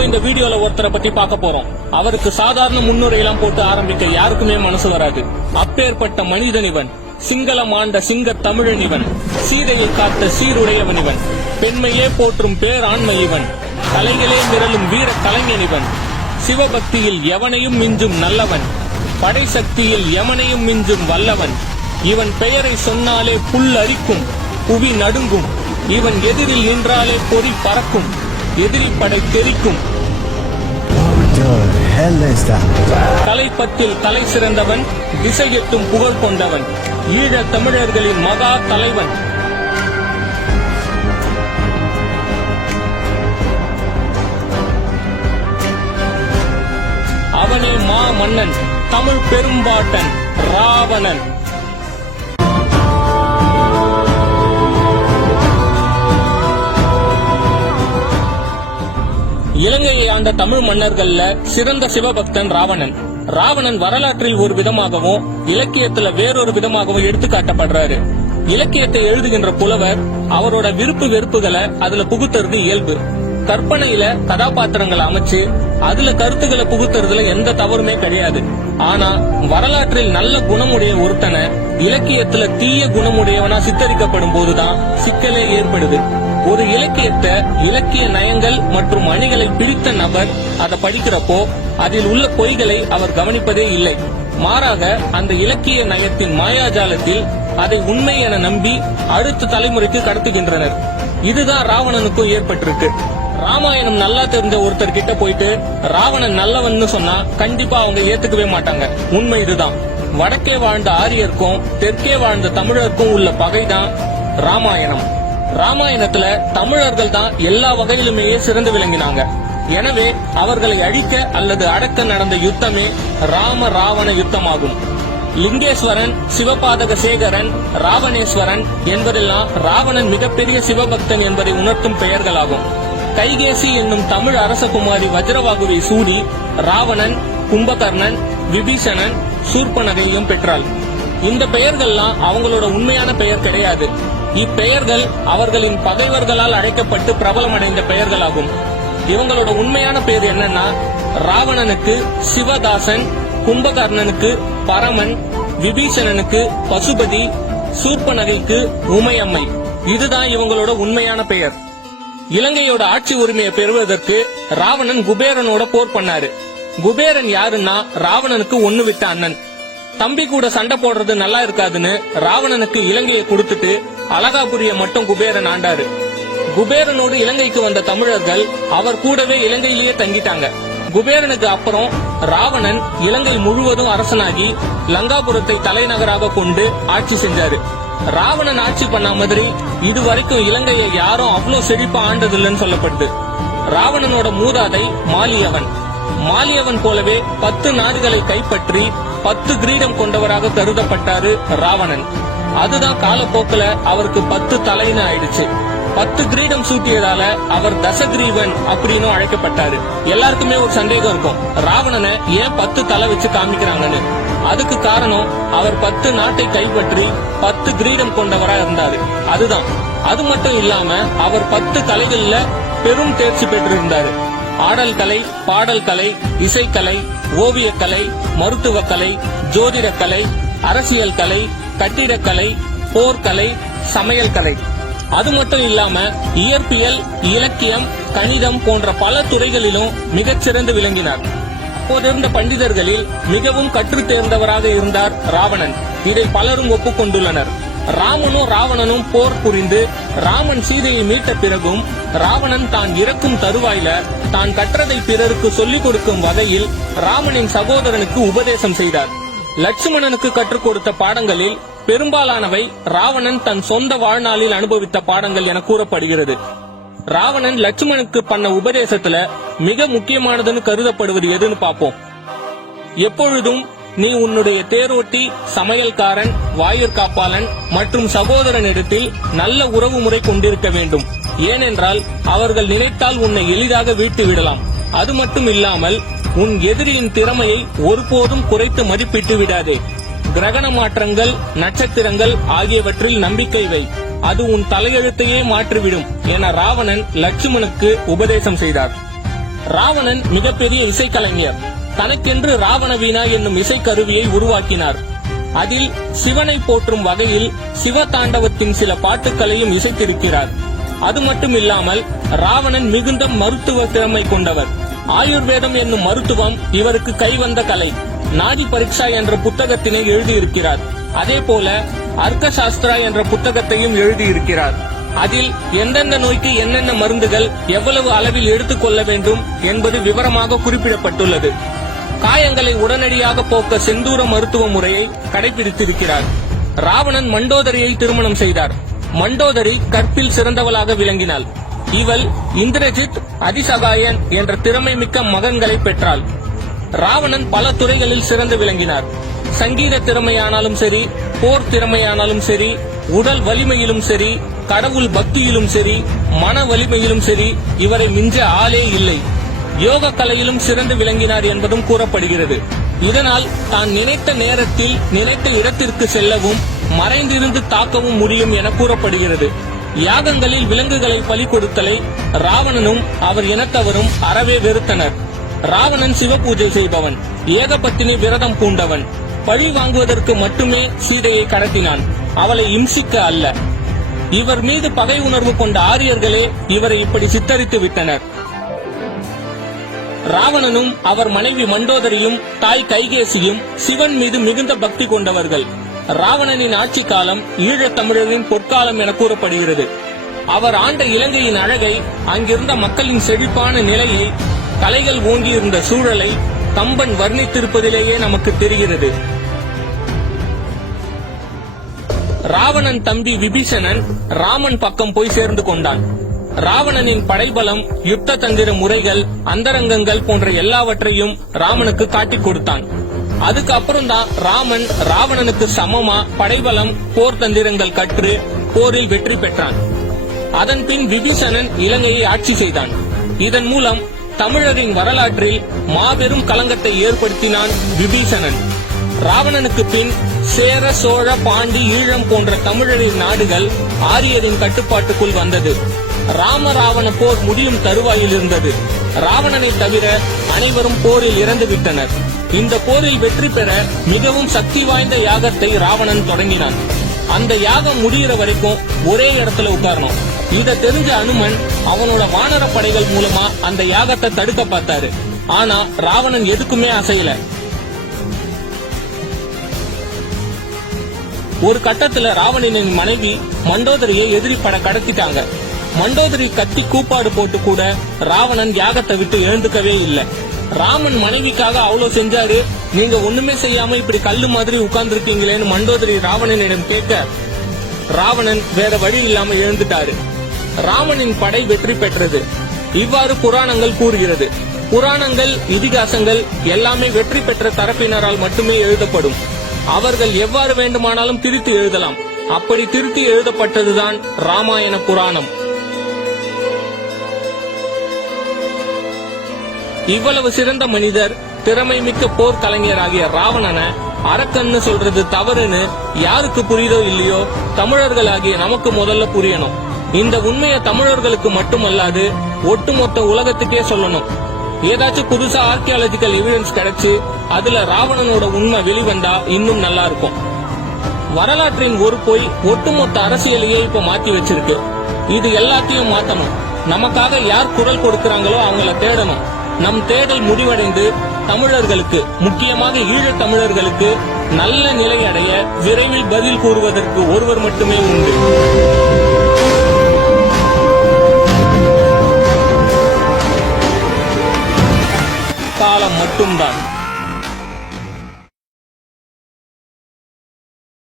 இப்போ இந்த வீடியோல ஒருத்தரை பத்தி பார்க்க போறோம். அவருக்கு சாதாரண முன்னுரையெல்லாம் போட்டு ஆரம்பிக்க யாருக்குமே மனசு வராது. அப்பேற்பட்ட மனிதன் இவன். சிங்களம் ஆண்ட சிங்க தமிழன் இவன். சீதையை காத்த சீருடையவன் இவன். பெண்மையே போற்றும் பேராண்மை இவன். கலைகளே மிரளும் வீர கலைஞன் இவன். சிவபக்தியில் எவனையும் மிஞ்சும் நல்லவன். படை சக்தியில் எவனையும் மிஞ்சும் வல்லவன். இவன் பெயரை சொன்னாலே புல் அரிக்கும் புவி நடுங்கும். இவன் எதிரில் நின்றாலே பொறி பறக்கும். எதிரி படை தெரிக்கும்? தலைப்பத்தில் தலை சிறந்தவன் திசையெட்டும் புகழ் கொண்டவன். ஈழத் தமிழர்களின் மகா தலைவன். அவனே மா மன்னன் தமிழ் பெரும்பாட்டன் ராவணன். இலங்கையை ஆண்ட தமிழ் மன்னர்கள்ல சிறந்த சிவபக்தன் ராவணன். ராவணன் வரலாற்றில் ஒரு விதமாகவும் இலக்கியத்துல வேறொரு விதமாகவும் எடுத்து காட்டப்படுறாரு இலக்கியத்தை எழுதுகின்ற புலவர் அவரோட விருப்பு வெறுப்புகளை அதுல புகுத்துறது இயல்பு. கற்பனையில கதாபாத்திரங்களை அமைச்சு அதுல கருத்துக்களை புகுத்துறதுல எந்த தவறுமே கிடையாது. ஆனா வரலாற்றில் நல்ல குணமுடைய ஒருத்தனை இலக்கியத்துல தீய குணமுடையவனா சித்தரிக்கப்படும் போதுதான் சிக்கலே ஏற்படுது. ஒரு இலக்கியத்தை இலக்கிய நயங்கள் மற்றும் அணிகளை பிடித்த நபர் அதை படிக்கிறப்போ அதில் உள்ள பொய்களை அவர் கவனிப்பதே இல்லை. மாறாக அந்த இலக்கிய நயத்தின் மாயாஜாலத்தில் அதை உண்மை என நம்பி அடுத்த தலைமுறைக்கு கடத்துகின்றனர். இதுதான் ராவணனுக்கும் ஏற்பட்டிருக்கு. ராமாயணம் நல்லா தெரிஞ்ச ஒருத்தர் கிட்ட போயிட்டு ராவணன் நல்லவன்னு சொன்னா கண்டிப்பா அவங்க ஏத்துக்கவே மாட்டாங்க. உண்மை இதுதான். வடக்கே வாழ்ந்த ஆரியருக்கும் தெற்கே வாழ்ந்த தமிழருக்கும் உள்ள பகைதான் ராமாயணம். ராமாயணத்துல தமிழர்கள் தான் எல்லா வகையிலுமே சிறந்து விளங்கினாங்க. எனவே அவர்களை அழிக்க அல்லது அடக்க நடந்த யுத்தமே ராம ராவண யுத்தமாகும். லிங்கேஸ்வரன் சிவபாதக சேகரன் ராவணேஸ்வரன் என்பதெல்லாம் ராவணன் மிகப்பெரிய சிவபக்தன் என்பதை உணர்த்தும் பெயர்களாகும். கைகேசி என்னும் தமிழ் அரசகுமாரி வஜ்ரவாகுவை சூடி ராவணன் கும்பகர்ணன் விபீஷணன் சூர்பனகையும் பெற்றாள். இந்த பெயர்கள்லாம் அவங்களோட உண்மையான பெயர் கிடையாது. இப்பெயர்கள் அவர்களின் பகைவர்களால் அழைக்கப்பட்டு பிரபலமடைந்த பெயர்களாகும். இவங்களோட உண்மையான பெயர் என்னன்னா ராவணனுக்கு சிவதாசன் கும்பகர்ணனுக்கு பரமன் விபீஷணனுக்கு பசுபதி சூர்பனகைக்கு உமையம்மை. இதுதான் இவங்களோட உண்மையான பெயர். இலங்கையோட ஆட்சி உரிமையை பெறுவதற்கு ராவணன் குபேரனோட போர் பண்ணாரு. குபேரன் யாருன்னா ராவணனுக்கு ஒண்ணு விட்ட அண்ணன். தம்பி கூட சண்டை போடுறது நல்லா இருக்காதுன்னு ராவணனுக்கு இலங்கையை கொடுத்துட்டு அழகாபுரிய மட்டும் குபேரன் ஆண்டாரு. குபேரனோடு இலங்கைக்கு வந்த தமிழர்கள் அவர் கூடவே இலங்கையிலேயே தங்கிட்டாங்க. குபேரனுக்கு அப்புறம் ராவணன் இலங்கை முழுவதும் அரசனாகி லங்காபுரத்தை தலைநகராக கொண்டு ஆட்சி செஞ்சாரு. ராவணன் ஆட்சி பண்ண மாதிரி இதுவரைக்கும் இலங்கையை யாரும் அவ்வளவு செழிப்பா ஆண்டதில்லைன்னு சொல்லப்படுது. ராவணனோட மூதாதை மாலியவன். மாலியவன் போலவே பத்து நாடுகளை கைப்பற்றி பத்து கிரீடம் கொண்டவராக கருதப்பட்டாரு ராவணன். அதுதான் காலப்போக்குல அவருக்கு பத்து தலைன்னு ஆயிடுச்சு. பத்து கிரீடம் சூட்டியதால அவர் தசகிரீவன் அப்படின்னு அழைக்கப்பட்டாரு. எல்லாருக்குமே ஒரு சந்தேகம் இருக்கும். ராவணனை ஏன் பத்து தலை வச்சு காமிக்கிறாங்கன்னு. அதுக்கு காரணம் அவர் பத்து நாட்டை கைப்பற்றி பத்து கிரீடம் கொண்டவரா இருந்தாரு. அதுதான். அது மட்டும் இல்லாம அவர் பத்து கலைகள்ல பெரும் தேர்ச்சி பெற்றிருந்தாரு. ஆடல் கலை பாடல் கலை இசைக்கலை ஓவியக்கலை மருத்துவக்கலை ஜோதிடக்கலை அரசியல் கலை கட்டிடக்கலை போர்க்கலை சமையல் கலை அது மட்டும் இல்லாம இயற்பியல் இலக்கியம் கணிதம் போன்ற பல துறைகளிலும் மிகச்சிறந்து விளங்கினார். அப்போதிருந்த பண்டிதர்களில் மிகவும் கற்றுத் தேர்ந்தவராக இருந்தார் ராவணன். இதை பலரும் ஒப்புக்கொண்டுள்ளனர். ராமனும் ராவணனும் போர் புரிந்து ராமன் சீதையை மீட்ட பிறகும் ராவணன் தான் இறக்கும் தருவாயில தான் கற்றதை பிறருக்கு சொல்லிக் கொடுக்கும் வகையில் ராமனின் சகோதரனுக்கு உபதேசம் செய்தார். லட்சுமணனுக்கு கற்றுக் கொடுத்த பாடங்களில் பெரும்பாலானவை ராவணன் தன் சொந்த வாழ்நாளில் அனுபவித்த பாடங்கள் என கூறப்படுகிறது. ராவணன் லட்சுமணனுக்கு பண்ண உபதேசத்துல மிக முக்கியமானதுன்னு கருதப்படுவது எதுன்னு பார்ப்போம். எப்பொழுதும் நீ உன்னுடைய தேரோட்டி சமையல்காரன் வாயிற்காப்பாளன் மற்றும் சகோதரனிடத்தில் நல்ல உறவு முறை கொண்டிருக்க வேண்டும். ஏனென்றால் அவர்கள் நினைத்தால் உன்னை எளிதாக வீட்டு விடலாம். அது மட்டும் இல்லாமல் உன் எதிரியின் திறமையை ஒருபோதும் குறைத்து மதிப்பிட்டு விடாதே. கிரகண மாற்றங்கள் நட்சத்திரங்கள் ஆகியவற்றில் நம்பிக்கை வை. அது உன் தலையெழுத்தையே மாற்றிவிடும் என ராவணன் லட்சுமணனுக்கு உபதேசம் செய்தார். ராவணன் மிகப்பெரிய இசைக்கலைஞர். தனக்கென்று ராவண வீணா என்னும் இசைக்கருவியை உருவாக்கினார். அதில் சிவனை போற்றும் வகையில் சிவ தாண்டவத்தின் சில பாட்டுகளையும் இசைத்திருக்கிறார். அது மட்டும் இல்லாமல் ராவணன் மிகுந்த மருத்துவ திறமை கொண்டவர். ஆயுர்வேதம் என்னும் மருத்துவம் இவருக்கு கைவந்த கலை. நாதி பரீட்சா என்ற புத்தகத்தினை எழுதியிருக்கிறார். அதே போல அர்க்க சாஸ்திரா என்ற புத்தகத்தையும் எழுதியிருக்கிறார். அதில் எந்தெந்த நோய்க்கு என்னென்ன மருந்துகள் எவ்வளவு அளவில் எடுத்துக்கொள்ள வேண்டும் என்பது விவரமாக குறிப்பிடப்பட்டுள்ளது. காயங்களை உடனடியாக போக்க செந்தூர மருத்துவ முறையை கடைபிடித்திருக்கிறார். ராவணன் மண்டோதரியை திருமணம் செய்தார். மண்டோதரி கற்பில் சிறந்தவளாக விளங்கினாள். இவள் இந்திரஜித் அதிசகாயன் என்ற திறமை மிக்க மகன்களை பெற்றாள். ராவணன் பல துறைகளில் சிறந்து விளங்கினார். சங்கீத திறமையானாலும் சரி போர் திறமையானாலும் சரி உடல் வலிமையிலும் சரி கடவுள் பக்தியிலும் சரி மன வலிமையிலும் சரி இவரை மிஞ்ச ஆளே இல்லை. யோக கலையிலும் சிறந்து விளங்கினார் என்பதும் கூறப்படுகிறது. இதனால் தான் நினைத்த நேரத்தில் நினைத்த இடத்திற்கு செல்லவும் மறைந்திருந்து தாக்கவும் முடியும் என கூறப்படுகிறது. யாகங்களில் விலங்குகளை பலி கொடுத்தலை ராவணனும் அவர் இனத்தவரும் அறவே வெறுத்தனர். ராவணன் சிவபூஜை செய்பவன். ஏகபத்தினி விரதம் பூண்டவன். பழி வாங்குவதற்கு மட்டுமே சீதையை கடத்தினான். அவளை இம்சிக்க அல்ல. இவர் மீது பகை உணர்வு கொண்ட ஆரியர்களே இவரை இப்படி சித்தரித்து விட்டனர். ராவணனும் அவர் மனைவி மண்டோதரியும் தாய் கைகேசியும் சிவன் மீது மிகுந்த பக்தி கொண்டவர்கள். ராவணனின் ஆட்சி காலம் ஈழத் தமிழரின் பொற்காலம் என கூறப்படுகிறது. அவர் ஆண்ட இலங்கையின் அழகை அங்கிருந்த மக்களின் செழிப்பான நிலையை கலைகள் ஓங்கியிருந்த சூழலை கம்பன் வர்ணித்திருப்பதிலேயே நமக்கு தெரிகிறது. ராவணன் தம்பி விபீஷணன் ராமன் பக்கம் போய் சேர்ந்து கொண்டான். ராவணனின் படைபலம் யுத்த தந்திர முறைகள் அந்தரங்கங்கள் போன்ற எல்லாவற்றையும் ராமனுக்கு காட்டிக் கொடுத்தான். அதுக்கு தான் ராமன் ராவணனுக்கு சமமா படைபலம் போர் தந்திரங்கள் கற்று போரில் வெற்றி பெற்றான். அதன் பின் விபீஷணன் இலங்கையை ஆட்சி செய்தான். இதன் மூலம் தமிழரின் வரலாற்றில் மாபெரும் களங்கத்தை ஏற்படுத்தினான் விபீஷணன். ராவணனுக்கு பின் சேர சோழ பாண்டி ஈழம் போன்ற தமிழரின் நாடுகள் ஆரியரின் கட்டுப்பாட்டுக்குள் வந்தது. ராம ராவண போர் முடியும் தருவாயில் இருந்தது. ராவணனை தவிர அனைவரும் போரில் இறந்து விட்டனர். இந்த போரில் வெற்றி பெற மிகவும் சக்தி வாய்ந்த யாகத்தை ராவணன் தொடங்கினான். அந்த யாகம் முடியிற வரைக்கும் ஒரே இடத்துல உட்காரணும். இத தெரிஞ்ச அனுமன் அவனோட வானர படைகள் மூலமா அந்த யாகத்தை தடுக்க பார்த்தாரு. ஆனா ராவணன் எதுக்குமே அசையல. ஒரு கட்டத்துல ராவணனின் மனைவி மண்டோதரியை எதிரி பட கடத்திட்டாங்க. மண்டோதரி கத்தி கூப்பாடு போட்டு கூட ராவணன் யாகத்தை விட்டு எழுந்துக்கவே இல்லை. ராமன் மனைவிக்காக அவ்வளவு செஞ்சாரு. நீங்க ஒண்ணுமே செய்யாம இப்படி கல்லு மாதிரி உட்கார்ந்துருக்கீங்களேன்னு மண்டோதரி ராவணனிடம் கேட்க ராவணன் வேற வழி இல்லாம எழுந்துட்டாரு. ராமனின் படை வெற்றி பெற்றது. இவ்வாறு புராணங்கள் கூறுகிறது. புராணங்கள் இதிகாசங்கள் எல்லாமே வெற்றி பெற்ற தரப்பினரால் மட்டுமே எழுதப்படும். அவர்கள் எவ்வாறு வேண்டுமானாலும் திருத்தி எழுதலாம். அப்படி திருத்தி எழுதப்பட்டதுதான் ராமாயண புராணம். இவ்வளவு சிறந்த மனிதர் திறமை மிக்க போர் கலைஞராகிய ராவணனை அரக்கன்னு சொல்றது தவறுன்னு யாருக்கு புரியுதோ இல்லையோ தமிழர்களாகிய நமக்கு முதல்ல புரியணும். இந்த உண்மையை தமிழர்களுக்கு மட்டுமல்லாது ஒட்டுமொத்த உலகத்துக்கே சொல்லணும். ஏதாச்சும் புதுசா ஆர்கியாலஜிக்கல் எவிடன்ஸ் கிடைச்சு அதுல ராவணனோட உண்மை வெளிவந்தா இன்னும் நல்லா இருக்கும் வரலாற்றின் ஒரு பொய் ஒட்டுமொத்த அரசியலையே இப்ப மாத்தி வச்சிருக்கு. இது எல்லாத்தையும் மாத்தணும். நமக்காக யார் குரல் கொடுக்கிறாங்களோ அவங்கள தேடணும். நம் தேடல் முடிவடைந்து தமிழர்களுக்கு முக்கியமாக ஈழத் தமிழர்களுக்கு நல்ல நிலை அடைய விரைவில் பதில் கூறுவதற்கு ஒருவர் மட்டுமே உண்டு. காலம் மட்டும்தான்.